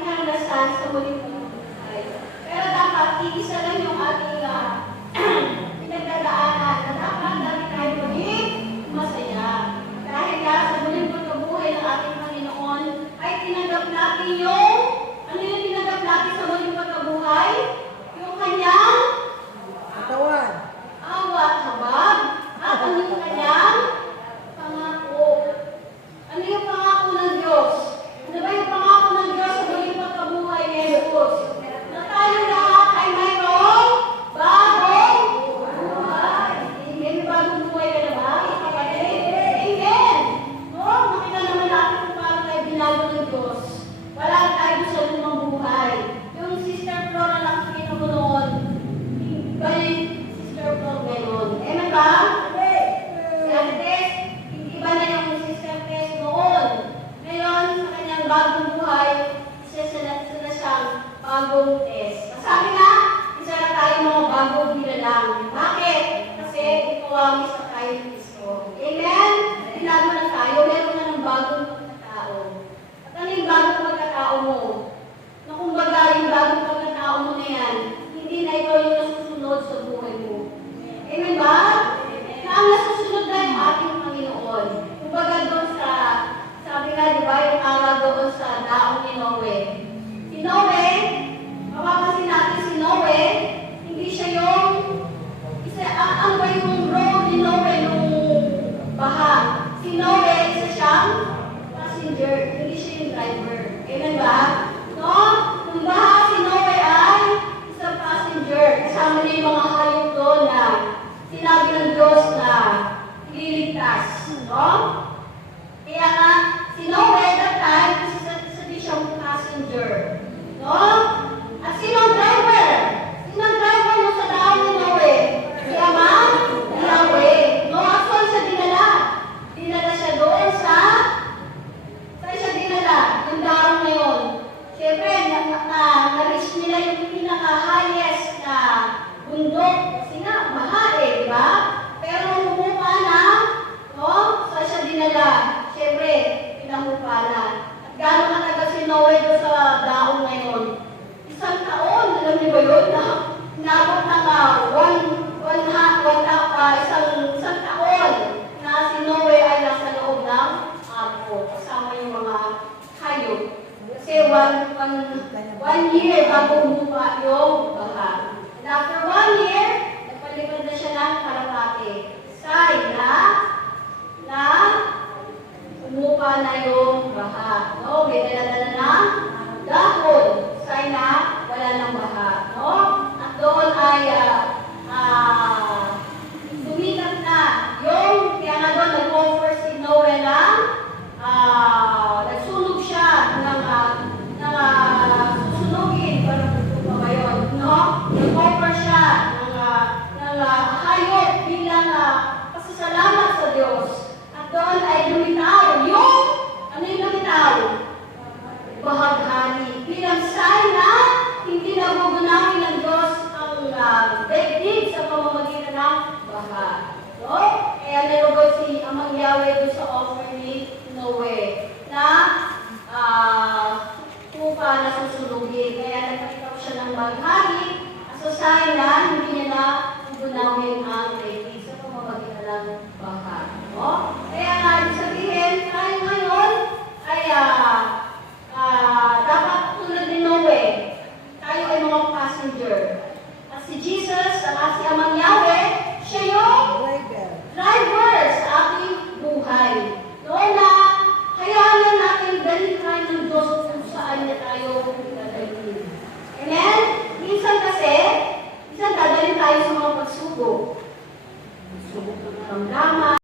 ating karanasan sa muling pagbubuhay. Pero dapat, iisa lang yung ating pinagdadaanan na dapat natin tayo maging masaya. Dahil nga sa muling pagbubuhay ng ating Panginoon, ay tinanggap natin yung, ano yung tinanggap natin sa muling pagbubuhay? Yung kanyang Katawan. awa at habag. At ano yung kanyang pangako? Ano yung pangako ng Diyos? Ano ba yung pangako ng Diyos sa muling pagkabuhay ni Jesus? Na tayo lahat ay mayroong bagong buhay. Amen? May bagong buhay ka na ba, mga kapatid? Amen! No? Makita naman natin kung paano tayo binago ng Diyos. Wala tayo sa lumang buhay. Yung Sister Flora na nakikita mo noon, iba yung Sister Flora ngayon. Amen ba? Si Ate Tess, iba na yung Sister Tess noon. Ngayon, sa kanyang bagong buhay, isa na siyang bagong Tess. Sabi nga, isa na tayo mga bagong nilalang. Bakit? Kasi ito ang isa tayo ni Kristo. Amen? Tinago na tayo, meron na ng bagong pagkatao. At ano yung bagong pagkatao mo? Na kumbaga, yung bagong pagkatao mo na yan, hindi na ikaw yung nasusunod sa buhay mo. Amen ba? Na ang nasusunod na yung ating Panginoon. Kumbaga doon sa, sabi nga, di ba, yung araw doon sa daong ni Noe. Si Noe, mapapansin natin si Noe, hindi siya yung, ano ba yung role ni Noe nung baha? Si Noe, isa siyang passenger, hindi siya yung driver. Amen ba? No? Nung baha, si Noe ay isang passenger. Kasama niya yung mga hayop doon na sinabi ng Diyos na ililigtas. No? Kaya nga, si Noe that time, isa din siyang passenger. No? At sino ang driver? Sino ang driver mo sa daan ni Noe? Si Ama? Yahweh. No? At saan siya dinala? Dinala siya doon sa... Saan siya dinala? Yung daong ngayon. Siyempre, na-reach nila yung pinaka-highest na bundok. Kasi nga, mahal eh, di ba? Pero nung humupa na, no? Saan siya dinala? Siyempre, pinahupa na. At gano'ng matagal si Noe doon sa daong ngayon? Isang taon, alam niyo ba yun? Nabot na nga, isang taon na si Noe ay nasa loob ng arko. Kasama yung mga hayop. Kasi one year bago humupa yung baha. And after 1 year, nagpalipad na siya ng kalapate. Sign na umupa na yung baha. No? May dala-dala ng dahon. Sign na wala ng baha. No? At doon ay sumikat na yung, kaya nga doon nag-offer si Noe ng nagsunog siya ng susunugin. Parang ito ba yun? No? Nag-offer siya ng hayop bilang pasasalamat sa Diyos. At doon ay lumitaw yung, ano yung lumitaw? Bahaghani. Bilang sign na hindi nagugunawin ng Diyos ang daigdig sa pamamagitan ng baha. No? Kaya nalugod si Amang Yahweh doon sa offer ni Noe na tupa na susunugin. Kaya nagpakita siya ng baghani as a sign na hindi niya na gugunawin ang daigdig sa pamamagitan ng baha. No? Kaya nga, ibig sabihin, tayo ngayon ay dapat tulad ni Noe, tayo ay mga passenger. At si Jesus, si Amang Yahweh,